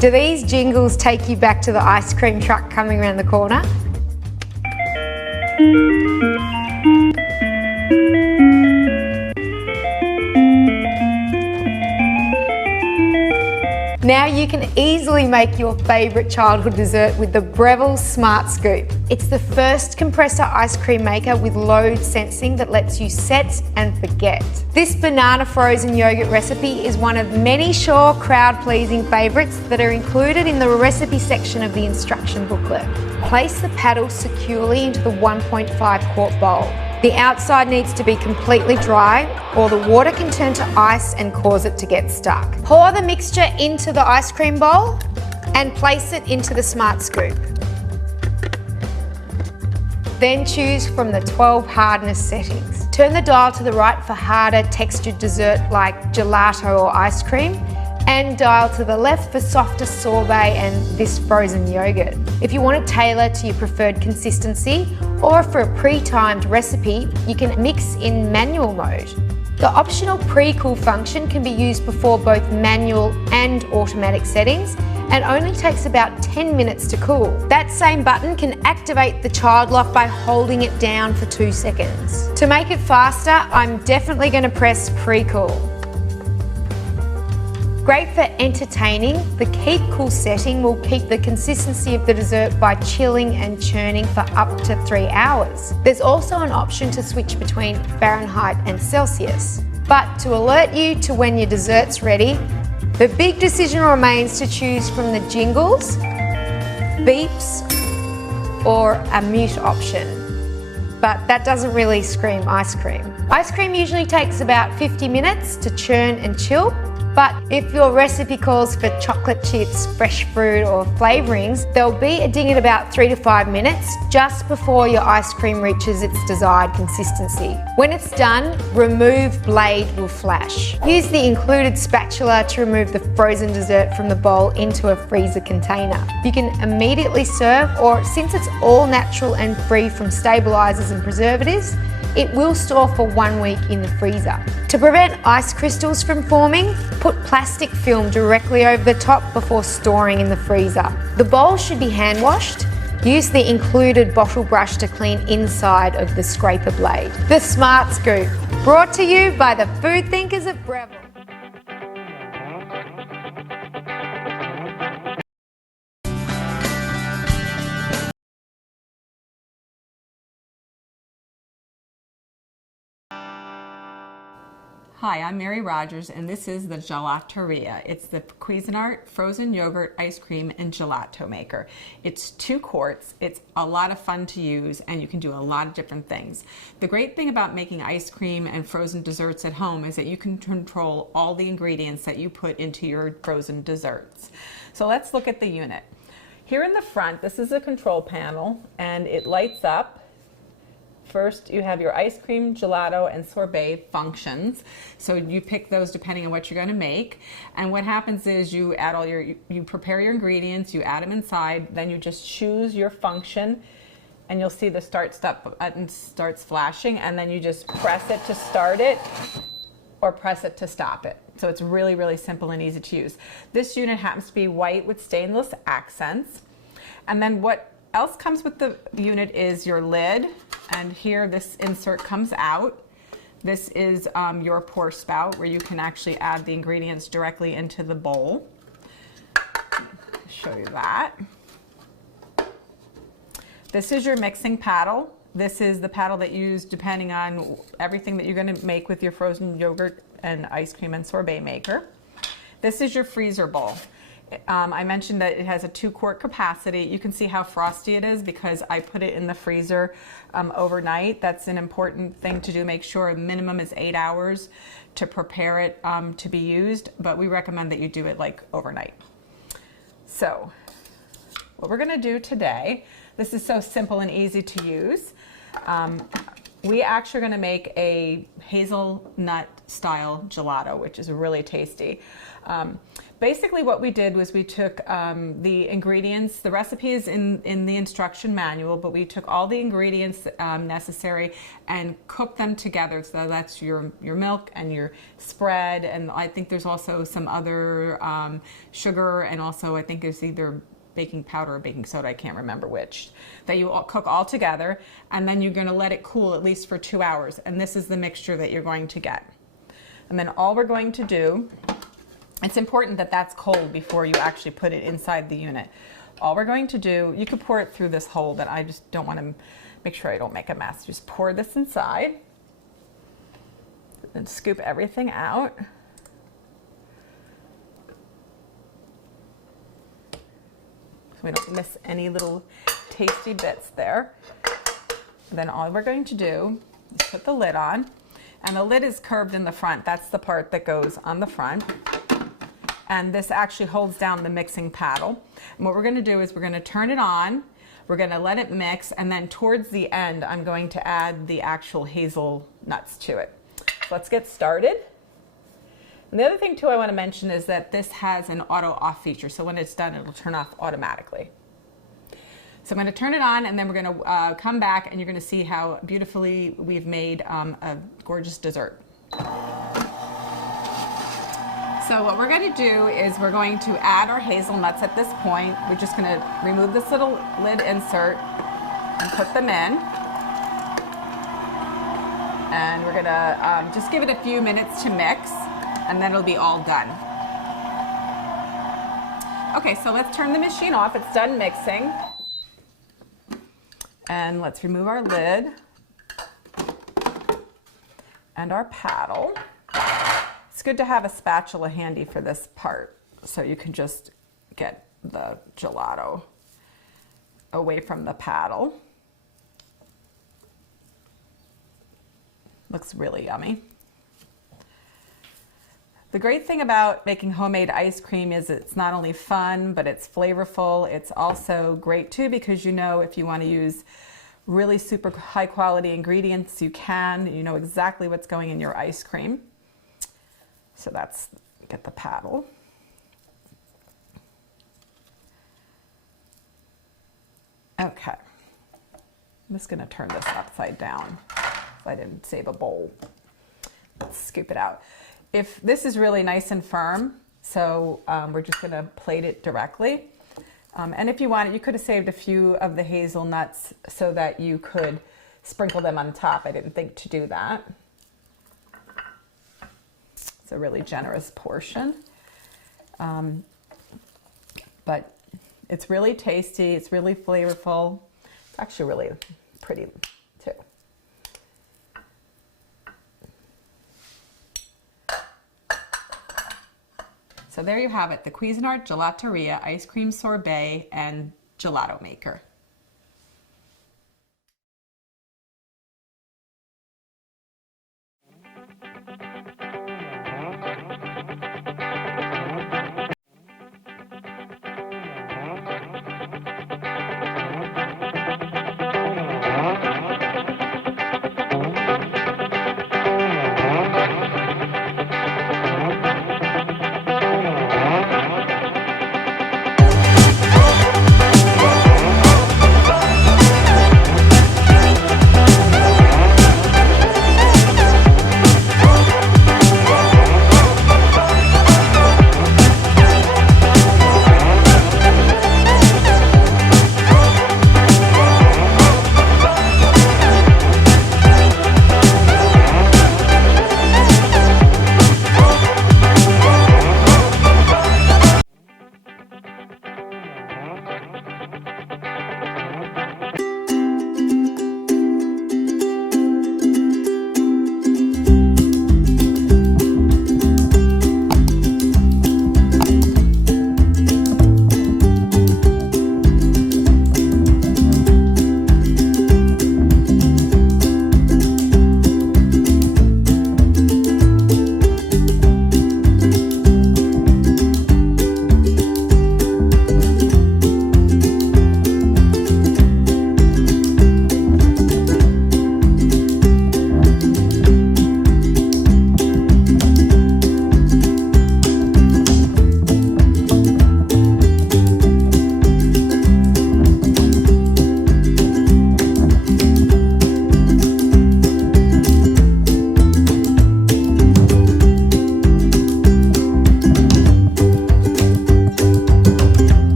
Do these jingles take you back to the ice cream truck coming around the corner? Now you can easily make your favourite childhood dessert with the Breville Smart Scoop. It's the first compressor ice cream maker with load sensing that lets you set and forget. This banana frozen yogurt recipe is one of many sure crowd-pleasing favourites that are included in the recipe section of the instruction booklet. Place the paddle securely into the 1.5 quart bowl. The outside needs to be completely dry or the water can turn to ice and cause it to get stuck. Pour the mixture into the ice cream bowl and place it into the Smart Scoop. Then choose from the 12 hardness settings. Turn the dial to the right for harder textured dessert like gelato or ice cream, and dial to the left for softer sorbet and this frozen yogurt. If you want to tailor to your preferred consistency or for a pre-timed recipe, you can mix in manual mode. The optional pre-cool function can be used before both manual and automatic settings and only takes about 10 minutes to cool. That same button can activate the child lock by holding it down for 2 seconds. To make it faster, I'm definitely going to press pre-cool. Great for entertaining, the keep cool setting will keep the consistency of the dessert by chilling and churning for up to 3 hours. There's also an option to switch between Fahrenheit and Celsius. But to alert you to when your dessert's ready, the big decision remains to choose from the jingles, beeps, or a mute option. But that doesn't really scream ice cream. Ice cream usually takes about 50 minutes to churn and chill. But if your recipe calls for chocolate chips, fresh fruit or flavorings, there'll be a ding at about 3 to 5 minutes just before your ice cream reaches its desired consistency. When it's done, remove blade will flash. Use the included spatula to remove the frozen dessert from the bowl into a freezer container. You can immediately serve, or since it's all natural and free from stabilizers and preservatives, it will store for 1 week in the freezer. To prevent ice crystals from forming, put plastic film directly over the top before storing in the freezer. The bowl should be hand washed. Use the included bottle brush to clean inside of the scraper blade. The Smart Scoop, brought to you by the food thinkers at Breville. Hi, I'm Mary Rogers, and this is the Gelateria. It's the Cuisinart frozen yogurt ice cream and gelato maker. It's 2 quarts. It's a lot of fun to use, and you can do a lot of different things. The great thing about making ice cream and frozen desserts at home is that you can control all the ingredients that you put into your frozen desserts. So let's look at the unit. Here in the front, this is a control panel, and it lights up. First, you have your ice cream, gelato, and sorbet functions. So you pick those depending on what you're going to make. And what happens is you add you prepare your ingredients, you add them inside, then you just choose your function, and you'll see the start button starts flashing, and then you just press it to start it or press it to stop it. So it's really, really simple and easy to use. This unit happens to be white with stainless accents. And then what else comes with the unit is your lid. And here this insert comes out. This is your pour spout where you can actually add the ingredients directly into the bowl. Show you that. This is your mixing paddle. This is the paddle that you use depending on everything that you're going to make with your frozen yogurt and ice cream and sorbet maker. This is your freezer bowl. I mentioned that it has a 2-quart capacity. You can see how frosty it is because I put it in the freezer overnight. That's an important thing to do. Make sure a minimum is 8 hours to prepare it to be used, but we recommend that you do it like overnight. So what we're going to do today, this is so simple and easy to use. We actually are going to make a hazelnut style gelato, which is really tasty. basically what we did was we took the ingredients, the recipe is in the instruction manual, but we took all the ingredients necessary and cooked them together. So that's your milk and your spread, and I think there's also some other sugar, and also I think there's either baking powder or baking soda, I can't remember which, that you all cook all together, and then you're going to let it cool at least for 2 hours, and this is the mixture that you're going to get. And then all we're going to do, it's important that that's cold before you actually put it inside the unit. All we're going to do, you could pour it through this hole, but I just don't want to make sure I don't make a mess. Just pour this inside and scoop everything out. So we don't miss any little tasty bits there. And then all we're going to do is put the lid on, and the lid is curved in the front. That's the part that goes on the front. And this actually holds down the mixing paddle. And what we're going to do is we're going to turn it on, we're going to let it mix, and then towards the end I'm going to add the actual hazelnuts to it. So let's get started. And the other thing too I want to mention is that this has an auto off feature, so when it's done it'll turn off automatically. So I'm going to turn it on, and then we're going to come back, and you're going to see how beautifully we've made a gorgeous dessert. So what we're going to do is we're going to add our hazelnuts at this point. We're just going to remove this little lid insert and put them in. And we're going to just give it a few minutes to mix, and then it'll be all done. Okay, so let's turn the machine off. It's done mixing. And let's remove our lid and our paddle. It's good to have a spatula handy for this part, so you can just get the gelato away from the paddle. Looks really yummy. The great thing about making homemade ice cream is it's not only fun, but it's flavorful. It's also great too, because you know if you want to use really super high quality ingredients, you can. You know exactly what's going in your ice cream. So that's, get the paddle. Okay. I'm just going to turn this upside down. I didn't save a bowl. Let's scoop it out. If this is really nice and firm, so we're just going to plate it directly. And if you wanted, you could have saved a few of the hazelnuts so that you could sprinkle them on top. I didn't think to do that. It's a really generous portion. But it's really tasty, it's really flavorful. It's actually really pretty too. So there you have it, the Cuisinart Gelateria Ice Cream Sorbet and Gelato Maker.